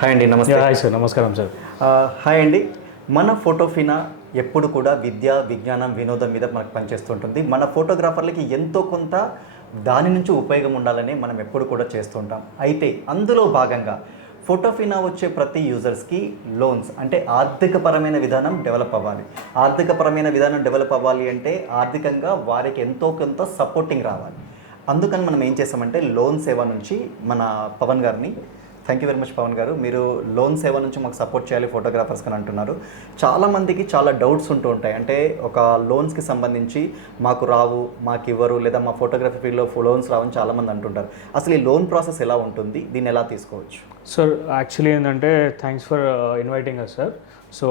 Hi అండి, నమస్తే. Hi sir, నమస్కారం సార్. హాయ్ అండి. మన ఫోటోఫినా ఎప్పుడు కూడా విద్య, విజ్ఞానం, వినోదం మీద మనకు పనిచేస్తుంటుంది. మన ఫోటోగ్రాఫర్లకి ఎంతో కొంత దాని నుంచి ఉపయోగం ఉండాలని మనం ఎప్పుడు కూడా చేస్తుంటాం. అయితే అందులో భాగంగా ఫోటోఫినా వచ్చే ప్రతి యూజర్స్కి లోన్స్ అంటే ఆర్థికపరమైన విధానం డెవలప్ అవ్వాలి. ఆర్థికపరమైన విధానం డెవలప్ అవ్వాలి అంటే ఆర్థికంగా వారికి ఎంతో కొంత సపోర్టింగ్ రావాలి. అందుకని మనం ఏం చేస్తామంటే లోన్ సేవ నుంచి మన పవన్ గారిని, thank you very much Pavan garu, మీరు లోన్ సేవ నుంచి మాకు సపోర్ట్ చేయాలి ఫోటోగ్రాఫర్స్ అని అంటున్నారు. చాలామందికి చాలా డౌట్స్ ఉంటూ ఉంటాయి. అంటే ఒక లోన్స్కి సంబంధించి మాకు రావు, మాకు ఇవ్వరు, లేదా మా ఫోటోగ్రఫీ ఫీల్డ్లో లోన్స్ రావని చాలామంది అంటుంటారు. అసలు ఈ లోన్ ప్రాసెస్ ఎలా ఉంటుంది, దీన్ని ఎలా తీసుకోవచ్చు? సార్ యాక్చువల్లీ ఏంటంటే thanks for inviting us sir. So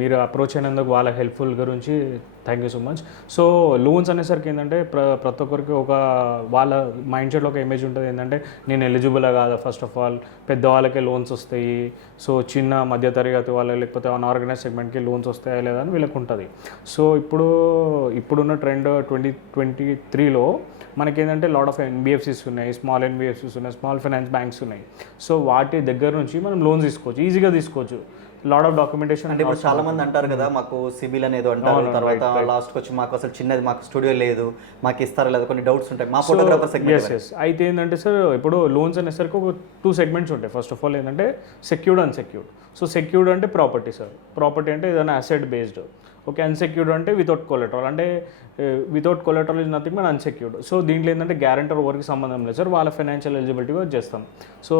మీరు అప్రోచ్ అయినందుకు వాళ్ళ హెల్ప్ఫుల్ గురించి thank you so much. So loans అనేసరికి ఏంటంటే ప్రతి ఒక్కరికి ఒక వాళ్ళ మైండ్ సెట్లో ఒక ఇమేజ్ ఉంటుంది. ఏంటంటే నేను ఎలిజిబుల్ కాదా, ఫస్ట్ ఆఫ్ ఆల్ పెద్దవాళ్ళకే లోన్స్ వస్తాయి, సో చిన్న మధ్యతరగతి వాళ్ళు లేకపోతే అన్ఆర్గనైజ్ సెగ్మెంట్కి లోన్స్ వస్తాయా లేదా అని వీళ్ళకి ఉంటుంది. సో ఇప్పుడున్న ట్రెండ్ 2023లో మనకేంటంటే లాట్ ఆఫ్ ఎన్బిఎఫ్సిస్ ఉన్నాయి, స్మాల్ ఎన్బిఎఫ్సిస్ ఉన్నాయి, స్మాల్ ఫైనాన్స్ బ్యాంక్స్ ఉన్నాయి. సో వాటి దగ్గర నుంచి మనం లోన్స్ తీసుకోవచ్చు, ఈజీగా తీసుకోవచ్చు. లాట్ ఆఫ్ డాక్యుమెంటేషన్ అంటే ఇప్పుడు చాలా మంది అంటారు కదా, మాకు సిబిల్ అనేది అంటారు, తర్వాత లాస్ట్కి వచ్చి మాకు అసలు చిన్నది మాకు స్టూడియో లేదు, మాకు ఇస్తారా లేదా, కొన్ని డౌట్స్ ఉంటాయి మా ఫోటోగ్రాఫర్ సెగ్మెంట్. అయితే ఏంటంటే సార్ ఇప్పుడు లోన్స్ అనేసరికి ఒక 2 సెగ్మెంట్స్ ఉంటాయి. ఫస్ట్ ఆఫ్ ఆల్ ఏంటంటే సెక్యూర్డ్, అన్సెక్యూర్డ్. సో సెక్యూర్డ్ అంటే ప్రాపర్టీ సార్. ప్రాపర్టీ అంటే ఏదైనా అసెట్ బేస్డ్. ఓకే, అన్సెక్యూర్డ్ అంటే వితౌట్ కొలెటరల్. అంటే without collateral is nothing but unsecured. So దీంట్లో ఏంటంటే గ్యారంటర్ ఎవరికి సంబంధం లేదు సార్, వాళ్ళ ఫైనాన్షియల్ ఎలిజిబిలిటీగా చేస్తాం. సో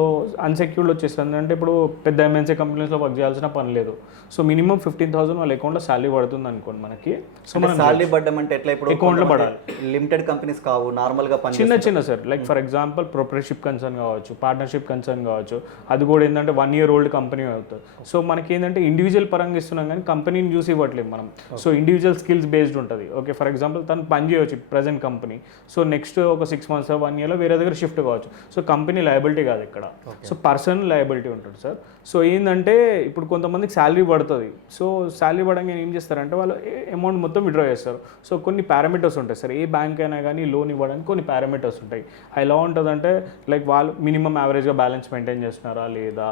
అన్సెక్యూర్డ్ వచ్చేస్తుంది అంటే ఇప్పుడు పెద్ద ఎంఎన్సీ కంపెనీస్లో వర్క్ చేయాల్సిన పని లేదు. సో మినిమం 15,000 వాళ్ళ అకౌంట్లో శాలరీ పడుతుంది అనుకోండి మనకి. సో మనం శాలరీ పడ్డం అంటే ఎట్లా, ఇప్పుడు అకౌంట్లో పడాలి. లిమిటెడ్ కంపెనీస్ కావు, నార్మల్గా చిన్న sir, like for example proprietorship concern కావచ్చు, పార్ట్నర్షిప్ కన్సర్న్ కావచ్చు. అది కూడా ఏంటంటే 1 year old కంపెనీ అవుతుంది. సో మనకి ఏంటంటే ఇండివిజువల్ పరంగా ఇస్తున్నాం కానీ కంపెనీని చూసి ఇవ్వట్లేదు మనం. సో ఇండివిజువల్ స్కిల్స్ బేస్డ్ ఉంటుంది. ఓకే, ఫర్ ఎగ్జాంపుల్ తను పని చేయవచ్చు ప్రజెంట్ కంపెనీ, సో నెక్స్ట్ ఒక 6 months 1 yearలో వేరే దగ్గర షిఫ్ట్ కావచ్చు. సో కంపెనీ లయబిలిటీ కాదు ఇక్కడ, సో పర్సనల్ లయబిలిటీ ఉంటుంది సార్. సో ఏంటంటే ఇప్పుడు కొంతమందికి శాలరీ పడుతుంది. సో శాలరీ పడంగా ఏం చేస్తారంటే వాళ్ళు అమౌంట్ మొత్తం విత్డ్రా చేస్తారు. సో కొన్ని పారామీటర్స్ ఉంటాయి సార్, ఏ బ్యాంక్ అయినా కానీ లోన్ ఇవ్వడానికి కొన్ని పారామీటర్స్ ఉంటాయి. ఎలా ఉంటుందంటే లైక్ వాళ్ళు మినిమం యావరేజ్గా బ్యాలెన్స్ మెయింటైన్ చేస్తున్నారా లేదా,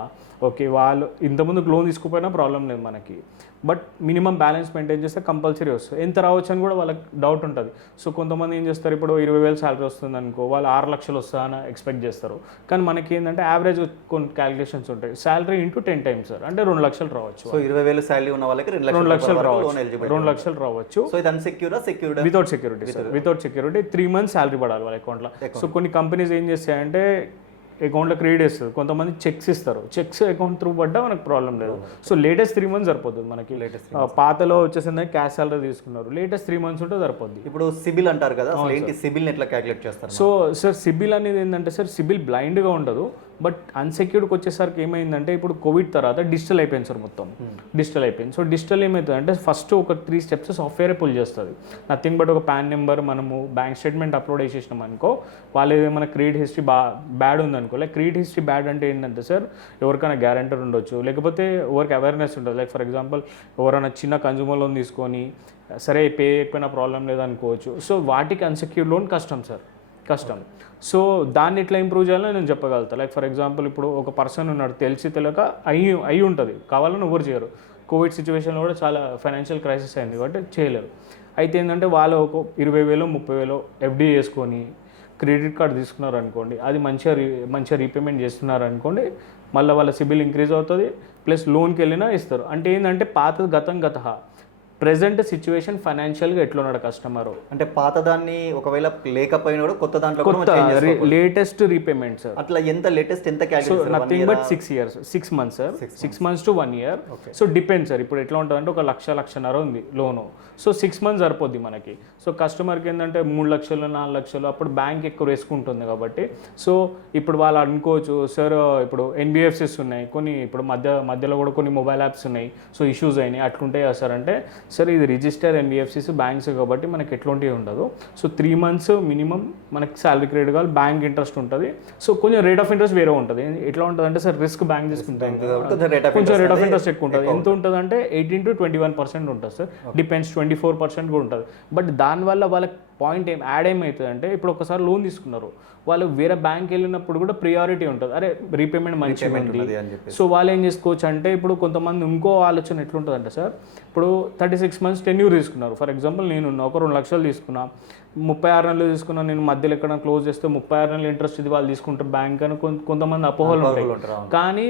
ఓకే వాళ్ళు ఇంతకుముందుకు లోన్ తీసుకుపోయినా ప్రాబ్లం లేదు మనకి, బట్ మినిమం బ్యాలెన్స్ మెయింటైన్ చేస్తే కంపల్సరీ వస్తుంది. ఎంత రావచ్చు అని కూడా వాళ్ళకి డౌట్ ఉంటుంది. సో కొంతమంది ఏం చేస్తారు, ఇప్పుడు 20,000 శాలరీ వస్తుంది అనుకో, వాళ్ళు 6 లక్షలు వస్తుందని ఎక్స్పెక్ట్ చేస్తారు. కానీ మనకి ఏంటంటే యావరేజ్ కొన్ని క్యాలిక్యులేషన్స్ ఉంటాయి. శాలరీ ఇంటూ 10 times సార్, అంటే 2 లక్షలు రావచ్చు. సో 20,000 శాలరీ ఉన్న వాళ్ళకి 2 లక్షలు రావచ్చు. 2 లక్షలు రావచ్చు. సో ఇది అన్సెక్యూర్డా, secured? Without security sir, without security 3 months salary పడాలి వాళ్ళ అకౌంట్లో. సో కొన్ని కంపెనీస్ ఏం చేస్తాయంటే అకౌంట్లో క్రెడిట్ చేస్తారు, కొంతమంది చెక్స్ ఇస్తారు. చెక్స్ అకౌంట్ త్రూ పడ్డా మనకు ప్రాబ్లం లేదు. సో లేటెస్ట్ 3 months సరిపోతుంది మనకి. పాతలో వచ్చేసిందని క్యాష్ సాలరీ తీసుకున్నారు, లేటెస్ట్ 3 months ఉంటే సరిపోద్ది. ఇప్పుడు సిబిల్ అంటారు కదా, ఏంటి సిబిల్ని ఎట్లా క్యాలిక్యులేట్ చేస్తారు? సో సార్ సిబిల్ అనేది ఏంటంటే సార్, సిబిల్ బ్లైండ్గా ఉండదు, బట్ అన్సెక్యూర్డ్కి వచ్చేసరికి ఏమైందంటే ఇప్పుడు కోవిడ్ తర్వాత డిజిటల్ అయిపోయింది సార్, మొత్తం డిజిటల్ అయిపోయింది. సో డిజిటల్ ఏమవుతుంది అంటే ఫస్ట్ ఒక 3 steps సాఫ్ట్వేరే పుల్ చేస్తుంది. నథింగ్ బట్ ఒక పాన్ నెంబర్, మనము బ్యాంక్ స్టేట్మెంట్ అప్లోడ్ చేసేసినాం అనుకో, వాళ్ళు ఏమైనా క్రెడిట్ హిస్టరీ బ్యాడ్ ఉందనుకో, లైక్ క్రెడిట్ హిస్టరీ బ్యాడ్ అంటే ఏంటంటే సార్, ఎవరికైనా గ్యారంటర్ ఉండొచ్చు, లేకపోతే ఎవరికి అవేర్నెస్ ఉంటుంది. లైక్ ఫర్ ఎగ్జాంపుల్ ఎవరైనా చిన్న కన్జ్యూమర్ లోన్ తీసుకొని సరే పే అయిపోయినా ప్రాబ్లం లేదనుకోవచ్చు. సో వాటికి అన్సెక్యూర్డ్ లోన్ కష్టం సార్, కష్టం. సో దాన్ని ఎట్లా ఇంప్రూవ్ చేయాలని నేను చెప్పగలుగుతాను. లైక్ ఫర్ ఎగ్జాంపుల్ ఇప్పుడు ఒక పర్సన్ ఉన్నాడు, తెలియక అయి ఉంటుంది, కావాలని ఎవరు చేయరు. కోవిడ్ సిచ్యువేషన్లో కూడా చాలా ఫైనాన్షియల్ క్రైసిస్ అయింది కాబట్టి చేయలేరు. అయితే ఏంటంటే వాళ్ళు ఒక 20,000 30,000 ఎఫ్డీ చేసుకొని క్రెడిట్ కార్డ్ తీసుకున్నారు అనుకోండి, అది మంచిగా రీపేమెంట్ చేస్తున్నారు అనుకోండి, మళ్ళీ వాళ్ళ సిబిల్ ఇంక్రీజ్ అవుతుంది, ప్లస్ లోన్కి వెళ్ళినా ఇస్తారు. అంటే ఏంటంటే పాత గత ప్రెజెంట్ సిచ్యువేషన్ ఫైనాన్షియల్గా ఎట్లున్నాడు కస్టమర్, అంటే పాత దాన్ని ఒకవేళ లేకపోయినా కూడా కొత్త దాంట్లో లేటెస్ట్ రీపేమెంట్ సార్. అట్లా ఎంత లేటెస్ట్, ఎంత nothing but 6 months sir, 6 months to 1 year. So depend sir, ఇప్పుడు ఎట్లా ఉంటుంది అంటే 1,00,000 ఉంది లోను, సో 6 months సరిపోద్ది మనకి. సో కస్టమర్కి ఏంటంటే 3 లక్షలు 4 లక్షలు అప్పుడు బ్యాంక్ ఎక్కువ వేసుకుంటుంది కాబట్టి, సో ఇప్పుడు వాళ్ళు అనుకోవచ్చు సార్ ఇప్పుడు ఎన్బిఎఫ్సిస్ ఉన్నాయి కొన్ని, ఇప్పుడు మధ్యలో కూడా కొన్ని మొబైల్ యాప్స్ ఉన్నాయి, సో ఇష్యూస్ అయినాయి అట్లుంటాయి కదా సార్. అంటే సార్ ఇది రిజిస్టర్ ఎన్బిఎఫ్సిస్ బ్యాంక్స్ కాబట్టి మనకి ఎట్లాంటివి ఉండదు. సో 3 months మినిమం మనకి శాలరీ క్రెడిట్ కావాలి, బ్యాంక్ ఇంట్రెస్ట్ ఉంటుంది. సో కొంచెం రేట్ ఆఫ్ ఇంట్రెస్ట్ వేరే ఉంటుంది. ఎట్లా ఉంటుంది అంటే సార్, రిస్క్ బ్యాంక్ తీసుకుంటాం కొంచెం రేట్ ఆఫ్ ఇంట్రెస్ట్ ఎక్కువ ఉంటుంది. ఎంత ఉంటుంది అంటే 18 to 21% ఉంటుంది సార్, డిపెండ్స్ 24% కూడా ఉంటుంది. బట్ దానివల్ల వాళ్ళకి పాయింట్ యాడ్ ఏమవుతుంది అంటే ఇప్పుడు ఒకసారి లోన్ తీసుకున్నారు, వాళ్ళు వేరే బ్యాంక్ వెళ్ళినప్పుడు కూడా ప్రియారిటీ ఉంటుంది, అరే రీపేమెంట్ మంచిగా ఉంది. సో వాళ్ళు ఏం చేసుకోవచ్చు అంటే ఇప్పుడు కొంతమంది ఇంకో ఆలోచన ఎట్లుంటుంది అంటే సార్, ఇప్పుడు 36 months టెన్యూర్ తీసుకున్నారు. ఫర్ ఎగ్జాంపుల్ నేను ఒక 2 లక్షలు తీసుకున్నా, 36 నెలలు తీసుకున్నా, నేను మధ్యలో ఎక్కడ క్లోజ్ చేస్తే 36 నెలలు ఇంట్రెస్ట్ ఇది వాళ్ళు తీసుకుంటారు బ్యాంక్ అని కొంతమంది అపోహలు ఉంటాయి. కానీ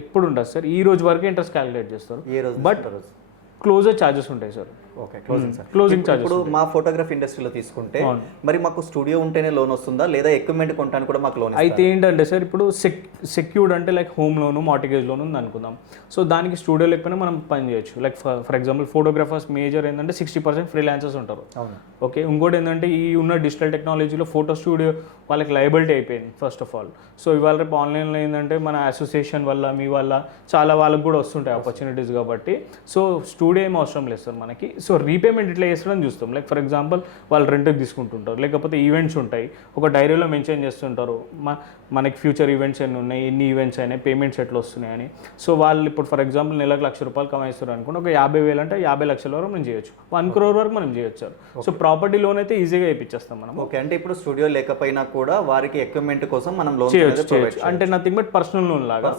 ఎప్పుడు ఉండదు సార్, ఈ రోజు వరకే ఇంట్రెస్ట్ క్యాలిక్యులేట్ చేస్తారు, బట్ క్లోజర్ ఛార్జెస్ ఉంటాయి sir. Okay, closing sir. Closing charges ఇప్పుడు మా ఫోటోగ్రఫీ ఇండస్ట్రీలో తీసుకుంటే మరి మాకు స్టూడియో ఉంటేనే లోన్ వస్తుందా, లేదా ఎక్విప్మెంట్ కొనడానికి కూడా మాకు లోన్? అయితే ఏంటంటే సార్, ఇప్పుడు సెక్యూర్డ్ అంటే లైక్ హోమ్ లోను, మార్టిగేజ్ లోన్ ఉంది అనుకుందాం. సో దానికి స్టూడియో లేకపోయినా మనం పని చేయొచ్చు. Like for example photographers major ఏంటంటే 60% ఫ్రీలాన్సర్స్ ఉంటారు. ఓకే, ఇంకోటి ఏంటంటే ఈ ఉన్న డిజిటల్ టెక్నాలజీలో ఫోటో స్టూడియో వాళ్ళకి లయబిలిటీ అయిపోయింది ఫస్ట్ ఆఫ్ ఆల్. సో ఇవాళ రేపు ఆన్లైన్లో ఏంటంటే మన అసోసియేషన్ వల్ల మీ వల్ల చాలా వాళ్ళకి కూడా వస్తుంటాయి ఆపర్చునిటీస్ కాబట్టి, సో స్టూడియో ఏం అవసరం లేదు సార్ మనకి. సో రీపేమెంట్ ఇట్లా చేస్తడం చూస్తాం. లైక్ ఫర్ ఎగ్జాంపుల్ వాళ్ళు రెంట్కి తీసుకుంటుంటారు, లేకపోతే ఈవెంట్స్ ఉంటాయి, ఒక డైరీలో మెన్షన్ చేస్తుంటారు మనకి ఫ్యూచర్ ఈవెంట్స్ ఎన్ని ఉన్నాయి, ఎన్ని ఈవెంట్స్ అయినాయి, పేమెంట్స్ ఎట్లా వస్తున్నాయని. సో వాళ్ళు ఇప్పుడు ఫర్ ఎగ్జాంపుల్ నెలకు ₹1,00,000 కమాయిస్తారు అనుకోండి, ఒక 50,000 అంటే 50 లక్షల వరకు మనం చేయొచ్చు, 1 crore వరకు మనం చేయొచ్చు సార్. సో ప్రాపర్టీ లోన్ అయితే ఈజీగా ఇప్పించేస్తాం మనం. ఓకే, అంటే ఇప్పుడు స్టూడియో లేకపోయినా కూడా వారికి ఎక్విప్మెంట్ కోసం మనం లోన్ చేయొచ్చు. అంటే నథింగ్ బట్ పర్సనల్ లోన్ లాగా.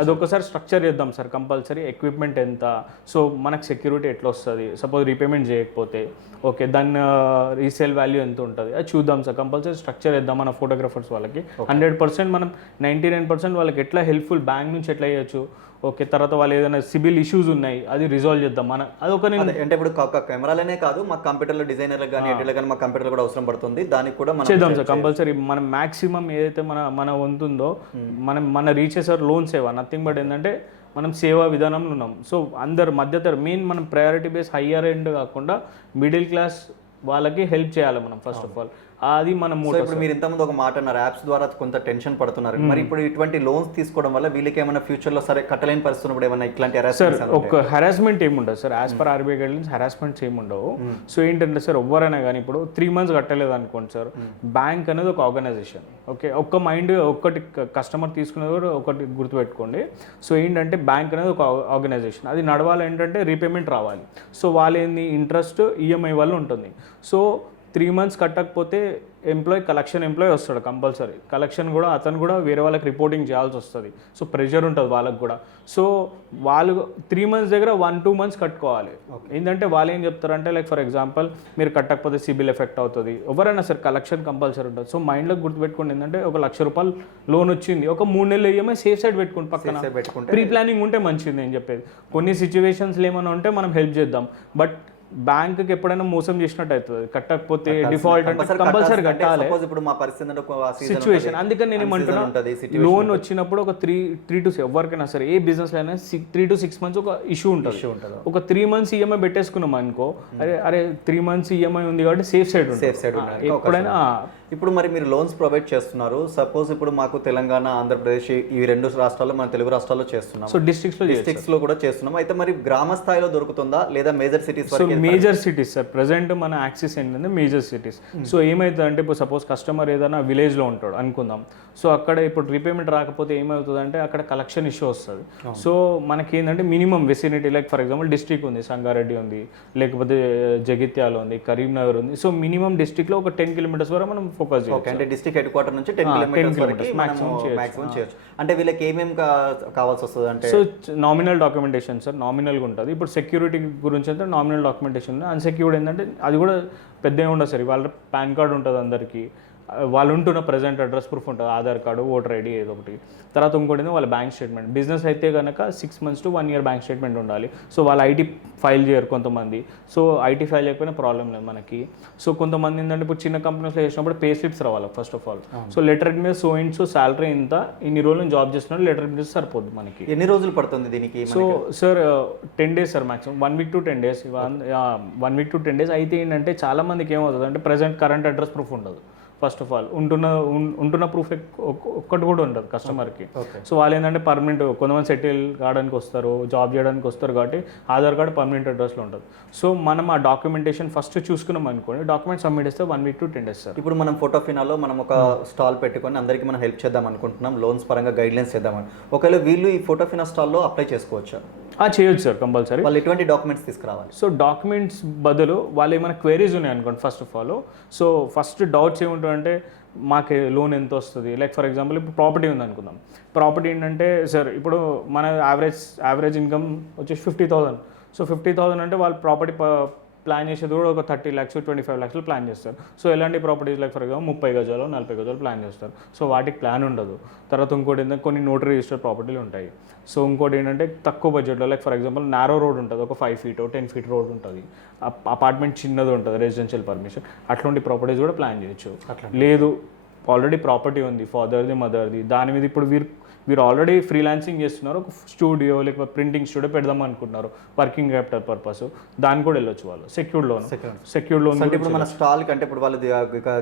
అది ఒకసారి స్ట్రక్చర్ చేద్దాం సార్ కంపల్సరీ. ఎక్విప్మెంట్ ఎంత, సో మనకు సెక్యూరిటీ ఎట్లా వస్తుంది, సపోజ్ రీపేమెంట్ చేయకపోతే ఓకే దాని రీసేల్ వాల్యూ ఎంత ఉంటుంది అది చూద్దాం సార్. కంపల్సరీ స్ట్రక్చర్ వేద్దాం మన ఫోటోగ్రాఫర్స్ వాళ్ళకి. 100% మనం 99% వాళ్ళకి ఎట్లా హెల్ప్ఫుల్ బ్యాంక్ నుంచి ఎట్లా చేయొచ్చు. ఓకే, తర్వాత వాళ్ళు ఏదైనా సిబిల్ ఇష్యూస్ ఉన్నాయి అది రిజాల్వ్ చేద్దాం మన. అదొక అంటే ఇప్పుడు కెమెరాలనే కాదు, మా కంప్యూటర్లో డిజైనర్లకు కానీ ఎడిటర్లకు కానీ మా కంప్యూటర్ కూడా అవసరం పడుతుంది, దానికి కూడా మనం చేద్దాం సార్ కంపల్సరీ. మనం మాక్సిమం ఏదైతే మన వంతుందో మన రీచ్ సార్ లోన్ సేవ నథింగ్ బట్ ఏంటంటే మనం సేవా విధానంలో ఉన్నాం. సో అందరు మధ్యతర మెయిన్ మనం ప్రయారిటీ బేస్ హయ్యర్ ఎండ్ కాకుండా మిడిల్ క్లాస్ వాళ్ళకి హెల్ప్ చేయాలి మనం ఫస్ట్ ఆఫ్ ఆల్. అది మనం ఇప్పుడు మీరు ఇంతకుముందు ఒక మాట అన్నారు, యాప్స్ ద్వారా కొంత టెన్షన్ పడుతున్నారు. మరి ఇప్పుడు ఇటువంటి లోన్స్ తీసుకోవడం వల్ల వీళ్ళకి ఏమైనా ఫ్యూచర్లో సరే కట్టలేని పరిస్థితి ఉన్నప్పుడు ఏమైనా ఇట్లాంటి ఒక హెరాస్మెంట్ ఏముండదు sir, as per RBI guidelines harassments ఏముండవు. సో ఏంటంటే సార్ ఎవరైనా కానీ ఇప్పుడు 3 months కట్టలేదు అనుకోండి సార్, బ్యాంక్ అనేది ఒక ఆర్గనైజేషన్. ఓకే, ఒక్కటి కస్టమర్ తీసుకునేది కూడా ఒకటి గుర్తుపెట్టుకోండి. సో ఏంటంటే బ్యాంక్ అనేది ఒక ఆర్గనైజేషన్, అది నడవాలి ఏంటంటే రీపేమెంట్ రావాలి. సో వాళ్ళు ఏంది ఇంట్రెస్ట్ ఈఎంఐ వల్ల ఉంటుంది. సో 3 months కట్టకపోతే కలెక్షన్ ఎంప్లాయీ వస్తాడు కంపల్సరీ. కలెక్షన్ కూడా అతను కూడా వేరే వాళ్ళకి రిపోర్టింగ్ చేయాల్సి వస్తుంది. సో ప్రెషర్ ఉంటుంది వాళ్ళకి కూడా. సో వాళ్ళు 3 months దగ్గర 1-2 months కట్టుకోవాలి. ఏంటంటే వాళ్ళు ఏం చెప్తారంటే లైక్ ఫర్ ఎగ్జాంపుల్ మీరు కట్టకపోతే సిబిల్ ఎఫెక్ట్ అవుతుంది, ఎవరైనా సరే కలెక్షన్ కంపల్సరీ ఉంటుంది. సో మైండ్లో గుర్తుపెట్టుకోండి ఏంటంటే ఒక ₹1,00,000 లోన్ వచ్చింది, ఒక 3 నెలలు ఈఎంఐ సేఫ్ సైడ్ పెట్టుకోండి పక్కన. ప్రీ ప్లానింగ్ ఉంటే మంచిది నేను చెప్పేది. కొన్ని సిచ్యువేషన్స్లో ఏమైనా ఉంటే మనం హెల్ప్ చేద్దాం, బట్ బ్యాంక్కి ఎప్పుడైనా మోసం చేసినట్టు అవుతుంది. కట్టకపోతే డిఫాల్ట్ అంటే కంపల్సరీ కట్టాలి సిచ్యువేషన్. అందుకని నేను ఏమంటున్నా, లోన్ వచ్చినప్పుడు ఒక 3 to 6 ఎవరికైనా సరే ఏ బిజినెస్ అయినా 3 to 6 months ఒక ఇష్యూ ఉంటుంది. ఒక 3 months ఈఎంఐ పెట్టేసుకున్నాం అనుకో, అరే 3 months ఈఎంఐ ఉంది కాబట్టి సేఫ్ సైడ్ ఎప్పుడైనా. ఇప్పుడు మరి మీరు లోన్స్ ప్రొవైడ్ చేస్తున్నారు, సపోజ్ ఇప్పుడు మాకు తెలంగాణ, ఆంధ్రప్రదేశ్ ఈ 2 రాష్ట్రాల్లో మన తెలుగు రాష్ట్రాల్లో చేస్తున్నాం, సో డిస్ట్రిక్ట్స్ లో కూడా చేస్తున్నాం. అయితే మరి గ్రామ స్థాయిలో దొరుకుతుందా లేదా major cities? Major cities sir present మన యాక్సిస్ ఏంటంటే మేజర్ సిటీస్. సో ఏమవుతుంది అంటే ఇప్పుడు సపోజ్ కస్టమర్ ఏదైనా విలేజ్లో ఉంటాడు అనుకుందాం, సో అక్కడ ఇప్పుడు రీపేమెంట్ రాకపోతే ఏమవుతుంది అంటే అక్కడ కలెక్షన్ ఇష్యూ వస్తుంది. సో మనకి ఏంటంటే minimum vicinity like for example district ఉంది, సంగారెడ్డి ఉంది, లేకపోతే జగిత్యాల ఉంది, కరీంనగర్ ఉంది. సో మినిమం డిస్ట్రిక్ట్లో ఒక 10 kilometers వరకు మనం ఫోకస్ చేయాలి. అంటే డిస్ట్రిక్ట్ హెడ్ క్వార్టర్ నుంచి 10 kilometers వరకు మాక్సిమం చేయొచ్చు. అంటే వీళ్ళకి ఏమేమి కావాల్సి వస్తుంది అంటే? సో నామినల్ డాక్యుమెంటేషన్ సార్ నామినల్గా ఉంటుంది. ఇప్పుడు సెక్యూరిటీ గురించి అయితే నామినల్ డాక్యుమెంటేషన్ ఉంది. అన్సెక్యూర్డ్ ఏంటంటే అది కూడా పెద్దగా ఉండదు సార్. వాళ్ళ పాన్ కార్డ్ ఉంటుంది అందరికీ, వాళ్ళు ఉంటున్న ప్రజెంట్ అడ్రస్ ప్రూఫ్ ఉంటుంది, ఆధార్ కార్డు, ఓటర్ ఐడి ఏదో ఒకటి. తర్వాత ఇంకోటి వాళ్ళ బ్యాంక్ స్టేట్మెంట్. బిజినెస్ అయితే కనుక 6 months to 1 year bank statement ఉండాలి. సో వాళ్ళు ఐటీ ఫైల్ చేయరు కొంతమంది. సో ఐటీ ఫైల్ చేయకపోయినా ప్రాబ్లం లేదు మనకి. సో కొంతమంది ఏంటంటే ఇప్పుడు చిన్న కంపెనీస్లో చేసినప్పుడు పే స్లిప్స్ రావాలి first of all. So letter మీద సో శాలరీ ఇంత, ఇన్ని రోజులు జాబ్ చేస్తున్నాడు, లెటర్ మీద సరిపోద్ది మనకి. ఎన్ని రోజులు పడుతుంది దీనికి? So sir 10 days sir maximum, 1 week to 10 days. 1 week to 10 days. అయితే ఏంటంటే చాలా మందికి ఏమవుతుంది అంటే ప్రజెంట్ కరెంట్ అడ్రస్ ప్రూఫ్ ఉండదు. ఫస్ట్ ఆఫ్ ఆల్ ఉంటున్న ప్రూఫ్ ఒక్కటి కూడా ఉంటుంది కస్టమర్కి. సో వాళ్ళు ఏంటంటే పర్మనెంట్, కొంతమంది సెటిల్ కావడానికి వస్తారు, జాబ్ చేయడానికి వస్తారు కాబట్టి ఆధార్ కార్డు పర్మనెంట్ అడ్రస్లో ఉంటుంది. సో మనం ఆ డాక్యుమెంటేషన్ ఫస్ట్ చూసుకున్నాం అనుకోండి, డాక్యుమెంట్ సబ్మిట్ చేస్తే 1 week to 10 days సార్. ఇప్పుడు మనం ఫోటోఫినాలో మనం ఒక స్టాల్ పెట్టుకొని అందరికీ మనం హెల్ప్ చేద్దాం అనుకుంటున్నాం, లోన్స్ పరంగా గైడ్లైన్స్ చేద్దామని. ఒకవేళ వీళ్ళు ఈ ఫోటోఫినా స్టాల్లో అప్లై చేసుకోవచ్చా? చేయొచ్చు సార్ కంపల్సరీ. వాళ్ళు ఎటువంటి డాక్యుమెంట్స్ తీసుకురావాలి? సో డాక్యుమెంట్స్ బదులు వాళ్ళు ఏమైనా క్వైరీస్ ఉన్నాయి అనుకోండి first of all. So first doubts ఏముంటాయంటే మాకు లోన్ ఎంత వస్తుంది, లైక్ ఫర్ ఎగ్జాంపుల్ ఇప్పుడు ప్రాపర్టీ ఉంది అనుకుందాం. ప్రాపర్టీ ఏంటంటే సార్ ఇప్పుడు మన యావరేజ్ ఇన్కమ్ వచ్చేసి 50,000. సో 50,000 అంటే వాళ్ళు ప్రాపర్టీ ప్లాన్ చేసేది కూడా ఒక 30 lakhs 25 lakhs ప్లాన్ చేస్తారు. సో ఎలాంటి ప్రాపర్టీస్ లైక్ ఫర్ ఎగ్జాంపుల్ 30 గజాలు 40 గజాలు ప్లాన్ చేస్తారు. సో వాటికి ప్లాన్ ఉండదు. తర్వాత ఇంకోటి ఏంటంటే కొన్ని నోటరీ రిజిస్టర్ ప్రాపర్టీలు ఉంటాయి. సో ఇంకోటి ఏంటంటే తక్కువ బడ్జెట్లో like for example narrow road ఉంటుంది, ఒక 5 feet 10 feet రోడ్ ఉంటుంది, అపార్ట్మెంట్ చిన్నది ఉంటుంది, రెసిడెన్షియల్ పర్మిషన్, అట్లాంటి ప్రాపర్టీస్ కూడా ప్లాన్ చేయొచ్చు. లేదు ఆల్రెడీ ప్రాపర్టీ ఉంది ఫాదర్ది మదర్ది, దాని మీద ఇప్పుడు వీరు ఆల్రెడీ ఫ్రీలాన్సింగ్ చేస్తున్నారు, ఒక స్టూడియో లేకపోతే ప్రింటింగ్ స్టూడియో పెడదాం అనుకుంటున్నారు వర్కింగ్ క్యాపిటల్ పర్పస్, దాన్ని కూడా వెళ్ళొచ్చు వాళ్ళు. సెక్యూర్డ్ లోన్ అంటే ఇప్పుడు మన స్టాల్ కంటే ఇప్పుడు వాళ్ళు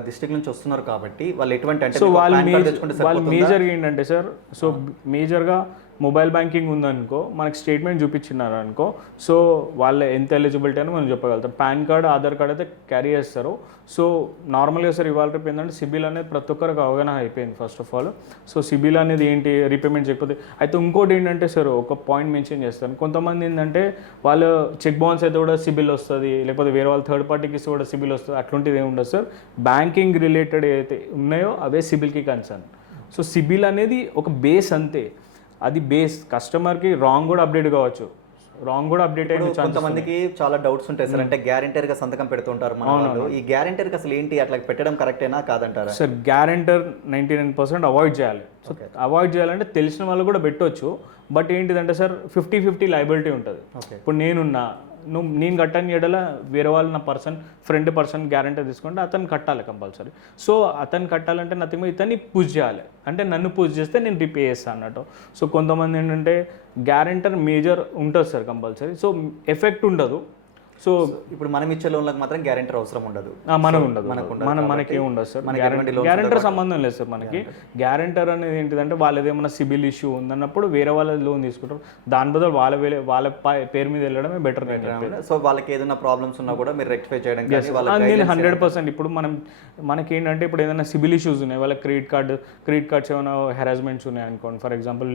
డిస్ట్రిక్ట్ నుంచి వస్తున్నారు కాబట్టి వాళ్ళు ఎటువంటి అంటే సో వాళ్ళు మేజర్గా ఏంటంటే సార్, సో మేజర్గా మొబైల్ బ్యాంకింగ్ ఉందనుకో, మనకి స్టేట్మెంట్ చూపించినారు అనుకో, సో వాళ్ళ ఎంత ఎలిజిబిలిటీ అని మనం చెప్పగలుగుతాం. పాన్ కార్డ్ ఆధార్ కార్డ్ అయితే క్యారీ చేస్తారు. సో నార్మల్గా సార్ ఇవాళ రేపు ఏంటంటే సిబిల్ అనేది ప్రతి ఒక్కరికి అవగాహన అయిపోయింది first of all. So CIBIL అనేది ఏంటి, రీపేమెంట్ చేయకపోతే అయితే ఇంకోటి ఏంటంటే సార్ ఒక పాయింట్ మెన్షన్ చేస్తాను. కొంతమంది ఏంటంటే వాళ్ళు చెక్ బౌన్స్ అయితే కూడా సిబిల్ వస్తుంది, లేకపోతే వేరే వాళ్ళు థర్డ్ పార్టీకి ఇస్తే కూడా సిబిల్ వస్తుంది, అట్లాంటిది ఏమి ఉండదు సార్. బ్యాంకింగ్ రిలేటెడ్ ఏదైతే ఉన్నాయో అవే సిబిల్కి కన్సర్న్. సో సిబిల్ అనేది ఒక బేస్ అంతే, అది బేస్. కస్టమర్కి రాంగ్ కూడా అప్డేట్ కావచ్చు, రాంగ్ కూడా అప్డేట్ అయిన కొంతమందికి చాలా డౌట్స్ ఉంటాయి సార్. అంటే గ్యారెంటర్ గా సంతకం పెడుతుంటారు మన వాళ్ళు. ఈ గ్యారెంటర్ కి అసలు ఏంటి, అట్లా పెట్టడం కరెక్టేనా కాదంటారా? సార్ గ్యారెంటర్ 99% అవాయిడ్ చేయాలి. సో అవాయిడ్ చేయాలంటే తెలిసిన వాళ్ళు కూడా పెట్టవచ్చు. బట్ ఏంటిదంటే సార్ 50-50 లయబిలిటీ ఉంటుంది. ఇప్పుడు నేను కట్టని ఎడల వేరే వాళ్ళు నా ఫ్రెండ్ పర్సన్ గ్యారెంటర్ తీసుకుంటే అతను కట్టాలి కంపల్సరీ. సో అతను కట్టాలంటే నథింగ్ ఇతన్ని పూజ చేయాలి, అంటే నన్ను పూజ చేస్తే నేను రీపే చేస్తాను అన్నట్టు. సో కొంతమంది ఏంటంటే గ్యారెంటర్ మేజర్ ఉంటుంది సార్ కంపల్సరీ, సో ఎఫెక్ట్ ఉండదు. సో ఇప్పుడు మనం ఇచ్చే లోన్లకు మాత్రం గ్యారెంటర్ అవసరం ఉండదు, మనకేం ఉండదు సార్. గ్యారెంటర్ సంబంధం లేదు సార్ మనకి. గ్యారెంటర్ అనేది ఏంటిదంటే వాళ్ళది ఏమైనా సిబిల్ ఇష్యూ ఉందన్నప్పుడు వేరే వాళ్ళ లోన్ తీసుకుంటారు, దాని బదులు వాళ్ళ పేరు మీద వెళ్ళడమే బెటర్. సో వాళ్ళకి ఏదైనా ప్రాబ్లమ్స్ ఉన్నా కూడా మీరు రెక్టిఫై చేయడం 100%. ఇప్పుడు మనకి ఏంటంటే ఇప్పుడు ఏదైనా సిబిల్ ఇష్యూస్ ఉన్నాయి, వాళ్ళ క్రెడిట్ కార్డ్స్ ఏమైనా హెరాస్మెంట్స్ ఉన్నాయి అనుకోండి. ఫర్ ఎగ్జాంపుల్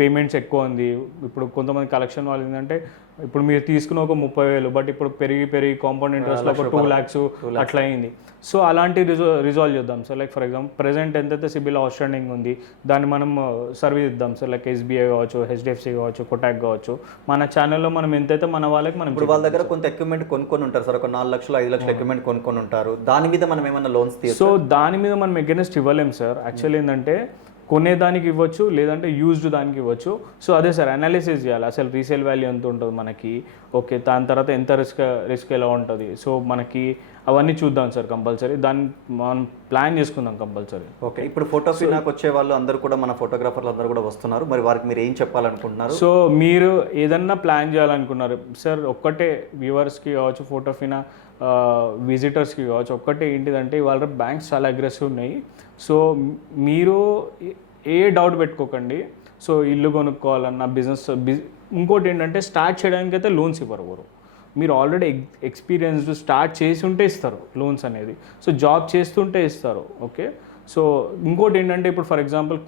పేమెంట్స్ ఎక్కువ ఉంది. ఇప్పుడు కొంతమంది కలెక్షన్ వాళ్ళు ఏంటంటే ఇప్పుడు మీరు తీసుకున్న ఒక 30,000 బట్ ఇప్పుడు పెరిగి కాంపౌండ్ ఇంట్రెస్ట్లో ఒక 2 lakhs అట్లా అయింది. సో అలాంటి రిజాల్వ్ చేద్దాం sir. Like for example present ఎంతైతే సిబిల్ అవుట్స్టాండింగ్ ఉంది దాన్ని మనం సర్వీస్ ఇద్దాం సార్. లైక్ SBI కావచ్చు, HDFC కావచ్చు, కొటాక్ కావచ్చు, మన ఛానల్లో మనం ఎంతైతే మన వాళ్ళకి మనం ఇప్పుడు వాళ్ళ దగ్గర కొంత ఎక్విప్మెంట్ కొనుక్కొని ఉంటారు సార్, ఒక 4 లక్షలు 5 లక్షల ఎక్విప్మెంట్ కొనుక్కొని ఉంటారు. దాని మీద మనం ఏమైనా లోన్స్ సో దాని మీద మనం అగైనెస్ట్ ఇవ్వలేం సార్. యాక్చువల్లీ ఏంటంటే కొనేదానికి ఇవ్వచ్చు, లేదంటే యూజ్డ్ దానికి ఇవ్వచ్చు. సో అదే సార్ అనాలిసిస్ చేయాలి, అసలు రీసేల్ వాల్యూ ఎంత ఉంటుంది మనకి, ఓకే దాని తర్వాత ఎంత రిస్క్ ఎలా ఉంటుంది. సో మనకి అవన్నీ చూద్దాం సార్ కంపల్సరీ, దాన్ని మనం ప్లాన్ చేసుకుందాం కంపల్సరీ. ఓకే ఇప్పుడు ఫోటోఫినాకి వచ్చే వాళ్ళు అందరూ కూడా మన ఫోటోగ్రాఫర్లు అందరూ కూడా వస్తున్నారు, మరి వారికి మీరు ఏం చెప్పాలనుకుంటున్నారు? సో మీరు ఏదన్నా ప్లాన్ చేయాలనుకున్నారు సార్, ఒక్కటే వ్యూవర్స్కి కావచ్చు, ఫోటోఫినా విజిటర్స్కి కావచ్చు, ఒక్కటే ఏంటిదంటే ఇవాళ బ్యాంక్స్ చాలా అగ్రెసివ్ ఉన్నాయి. సో మీరు ఏ డౌట్ పెట్టుకోకండి. సో ఇల్లు కొనుక్కోవాలన్న ఇంకోటి ఏంటంటే స్టార్ట్ చేయడానికి అయితే లోన్స్ ఇవ్వరు. మీరు ఆల్రెడీ ఎక్స్పీరియన్స్డ్ స్టార్ట్ చేసి ఉంటే ఇస్తారు లోన్స్ అనేది. సో జాబ్ చేస్తుంటే ఇస్తారు. ఓకే సో ఇంకోటి ఏంటంటే ఇప్పుడు ఫర్ ఎగ్జాంపుల్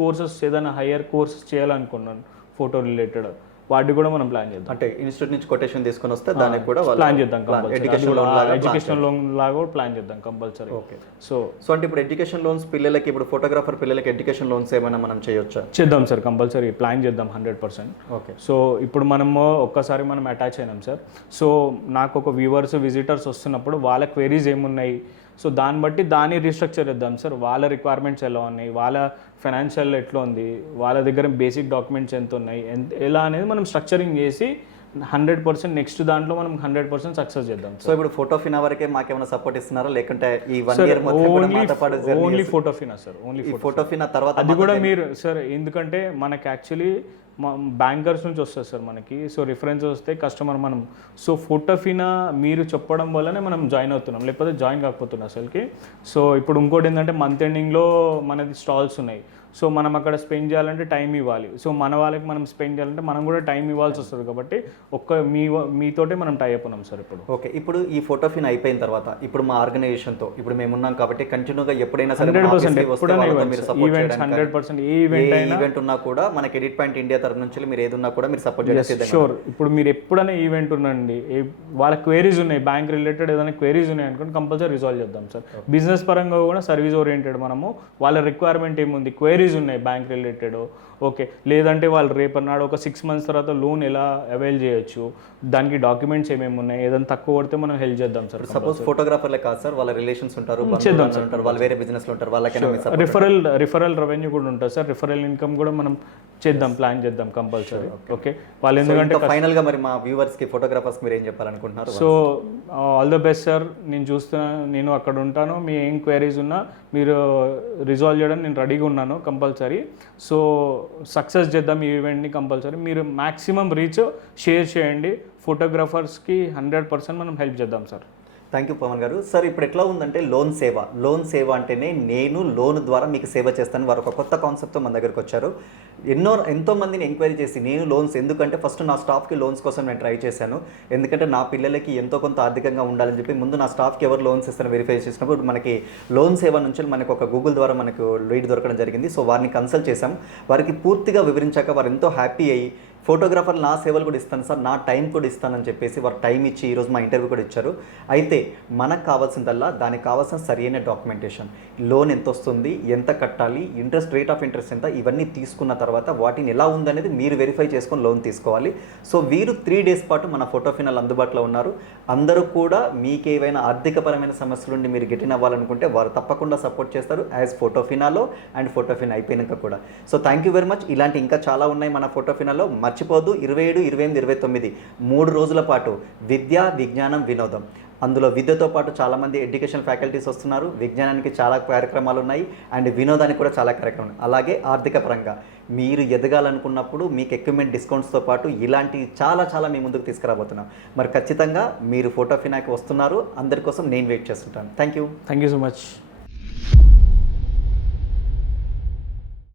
కోర్సెస్ ఏదైనా హయ్యర్ కోర్స్ చేయాలనుకున్నాను ఫోటో రిలేటెడ్, వాటికి కూడా మనం ప్లాన్ చేద్దాం. అంటే ఇన్స్టిట్యూట్ నుంచి కొటేషన్ తీసుకొని వస్తే దానికి కూడా ప్లాన్ చేద్దాం. ఎడ్యుకేషన్ లోన్ లాగా కూడా ప్లాన్ చేద్దాం కంపల్సరీ. ఓకే సో అంటే ఇప్పుడు ఎడ్యుకేషన్ లోన్స్ పిల్లలకి, ఇప్పుడు ఫోటోగ్రాఫర్ పిల్లలకి ఎడ్యుకేషన్ లోన్స్ ఏమైనా మనం చేయొచ్చా? చేద్దాం సార్ కంపల్సరీ, ప్లాన్ చేద్దాం 100%. ఓకే సో ఇప్పుడు మనము ఒక్కసారి మనం అటాచ్ అయినాం సార్. సో నాకు ఒక వ్యూవర్స్ విజిటర్స్ వస్తున్నప్పుడు వాళ్ళ క్వెరీస్ ఏమున్నాయి, సో దాన్ని బట్టి దాన్ని రీస్ట్రక్చర్ ఇద్దాం సార్. వాళ్ళ రిక్వైర్మెంట్స్ ఎలా ఉన్నాయి, వాళ్ళ ఫైనాన్షియల్ ఎట్లా ఉంది, వాళ్ళ దగ్గర బేసిక్ డాక్యుమెంట్స్ ఎంత ఉన్నాయి, ఎలా అనేది మనం స్ట్రక్చరింగ్ చేసి 100% నెక్స్ట్ దాంట్లో మనం 100% సక్సెస్ చేద్దాం. సో ఇప్పుడు ఫోటోఫినా వరకే మాకేమైనా సపోర్ట్ ఇస్తున్నారా, లేకుంటే ఈ 1 year ఓన్లీ ఫోటోఫినా సార్? ఓన్లీ ఫోటోఫినా తర్వాత అది కూడా మీరు సార్, ఎందుకంటే మనకి యాక్చువల్లీ బ్యాంకర్స్ నుంచి వస్తుంది సార్ మనకి. సో రిఫరెన్స్ వస్తే కస్టమర్ మనం, సో ఫోటోఫినా మీరు చెప్పడం వల్లనే మనం జాయిన్ అవుతున్నాం, లేకపోతే జాయిన్ కాకపోతున్నాం అసలుకి. సో ఇప్పుడు ఇంకోటి ఏంటంటే మంత్ ఎండింగ్లో మనది స్టాల్స్ ఉన్నాయి. సో మనం అక్కడ స్పెండ్ చేయాలంటే టైం ఇవ్వాలి. సో మన వాళ్ళకి మనం స్పెండ్ చేయాలంటే మనం కూడా టైం ఇవ్వాల్సి వస్తుంది. కాబట్టి మీతోటే మనం టైఅప్ ఉన్నాం సార్ ఇప్పుడు. ఓకే, ఇప్పుడు ఈ ఫోటో ఫిన్ అయిపోయిన తర్వాత ఇప్పుడు మా ఆర్గనైజేషన్తో ఇప్పుడు మేము ఉన్నాం కాబట్టి కంటిన్యూగా ఎప్పుడైనా సరే 100% ఎప్పుడైనా ఈవెంట్స్ 100% ఏ ఈవెంట్ ఉన్నా కూడా మనకి ఎడిట్ పాయింట్ ఇండియా తరఫు నుంచి మీరు ఏది ఉన్నా కూడా మీరు సపోర్ట్ చేస్తే షూర్. ఇప్పుడు మీరు ఎప్పుడైనా ఈవెంట్ ఉండండి, వాళ్ళ క్వైరీస్ ఉన్నాయి, బ్యాంక్ రిలేటెడ్ ఏదైనా క్వైరీస్ ఉన్నాయి అనుకోండి, కంపల్సరీ రిజాల్వ్ చేద్దాం సార్. బిజినెస్ పరంగా కూడా సర్వీస్ ఓరియంటెడ్ మనము, వాళ్ళ రిక్వైర్మెంట్ ఏముంది, క్వైరీస్ ఉన్నాయి బ్యాంక్ రిలేటెడ్, ఓకే, లేదంటే వాళ్ళు రేపన్నాడు ఒక 6 months తర్వాత లోన్ ఎలా అవైల్ చేయొచ్చు, దానికి డాక్యుమెంట్స్ ఏమేమి ఉన్నాయి, ఏదైనా తక్కువ పడితే మనం హెల్ప్ చేద్దాం సార్. సపోజ్ ఫోటోగ్రాఫర్లే కాదు సార్, వాళ్ళ రిలేషన్స్ ఉంటారు, చేద్దాం సార్, వాళ్ళు వేరే బిజినెస్లో ఉంటారు, వాళ్ళకైనా రిఫరల్ రెవెన్యూ కూడా ఉంటుంది సార్. రిఫరల్ ఇన్కమ్ కూడా మనం చేద్దాం, ప్లాన్ చేద్దాం కంపల్సరీ. ఓకే, వాళ్ళు ఎందుకంటే ఫైనల్ గా మరి మా వ్యూవర్స్ కి ఫోటోగ్రాఫర్స్ మీరు ఏం చెప్పాలనుకుంటున్నారు? So all the best sir. నేను చూస్తున్నాను, నేను అక్కడ ఉంటాను, మీ ఏం క్వైరీస్ ఉన్నా మీరు రిజాల్వ్ చేయడానికి నేను రెడీగా ఉన్నాను కంపల్సరీ. సో సక్సెస్ చేద్దాం ఈ ఈవెంట్ని కంపల్సరీ. మీరు మ్యాక్సిమం రీచ్ షేర్ చేయండి, ఫోటోగ్రాఫర్స్కి 100% మనం హెల్ప్ చేద్దాం సార్. థ్యాంక్ యూ పవన్ గారు. సార్ ఇప్పుడు ఎట్లా ఉందంటే లోన్ సేవ అంటేనే నేను లోన్ ద్వారా మీకు సేవ చేస్తాను, వారు ఒక కొత్త కాన్సెప్ట్తో మన దగ్గరకు వచ్చారు. ఎంతో మందిని ఎంక్వైరీ చేసి నేను లోన్స్, ఎందుకంటే ఫస్ట్ నా స్టాఫ్కి లోన్స్ కోసం నేను ట్రై చేశాను, ఎందుకంటే నా పిల్లలకి ఎంతో కొంత ఆర్థికంగా ఉండాలని చెప్పి ముందు నా స్టాఫ్కి ఎవరు లోన్స్ ఇస్తారో వెరిఫై చేసినప్పుడు మనకి లోన్ సేవ నుంచి మనకు ఒక గూగుల్ ద్వారా మనకు లీడ్ దొరకడం జరిగింది. సో వారిని కన్సల్ట్ చేశాం, వారికి పూర్తిగా వివరించాక వారు ఎంతో హ్యాపీ అయ్యి ఫోటోగ్రాఫర్ నా సేవలు కూడా ఇస్తాను సార్, నా టైం కూడా ఇస్తానని చెప్పేసి వారు టైం ఇచ్చి ఈరోజు మా ఇంటర్వ్యూ కూడా ఇచ్చారు. అయితే మనకు కావాల్సిందల్లా దానికి కావాల్సిన సరైన డాక్యుమెంటేషన్, లోన్ ఎంత వస్తుంది, ఎంత కట్టాలి, రేట్ ఆఫ్ ఇంట్రెస్ట్ ఎంత, ఇవన్నీ తీసుకున్న తర్వాత వాటిని ఎలా ఉందనేది మీరు వెరిఫై చేసుకొని లోన్ తీసుకోవాలి. సో వీరు 3 days పాటు మన ఫోటో ఫినాల్ అందుబాటులో ఉన్నారు. అందరూ కూడా మీకు ఏవైనా ఆర్థికపరమైన సమస్యల నుండి మీరు గెటిన్ అవ్వాలనుకుంటే వారు తప్పకుండా సపోర్ట్ చేస్తారు యాజ్ ఫోటో ఫినాలో అండ్ ఫోటో ఫిన్ అయిపోయినాక కూడా. So thank you very much. ఇలాంటి ఇంకా చాలా ఉన్నాయి మన ఫోటో ఫినాలో. మర్చిపోద్దు, 27, 28, 29 3 రోజుల పాటు విద్య, విజ్ఞానం, వినోదం. అందులో విద్యతో పాటు చాలామంది ఎడ్యుకేషన్ ఫ్యాకల్టీస్ వస్తున్నారు, విజ్ఞానానికి చాలా కార్యక్రమాలు ఉన్నాయి అండ్ వినోదానికి కూడా చాలా కార్యక్రమాలు, అలాగే ఆర్థిక పరంగా మీరు ఎదగాలనుకున్నప్పుడు మీకు ఎక్విప్మెంట్ డిస్కౌంట్స్తో పాటు ఇలాంటి చాలా మీ ముందుకు తీసుకురాబోతున్నాం. మరి ఖచ్చితంగా మీరు ఫోటో ఫినాకి వస్తున్నారు, అందరి కోసం నేను వెయిట్ చేస్తుంటాను. Thank you so much.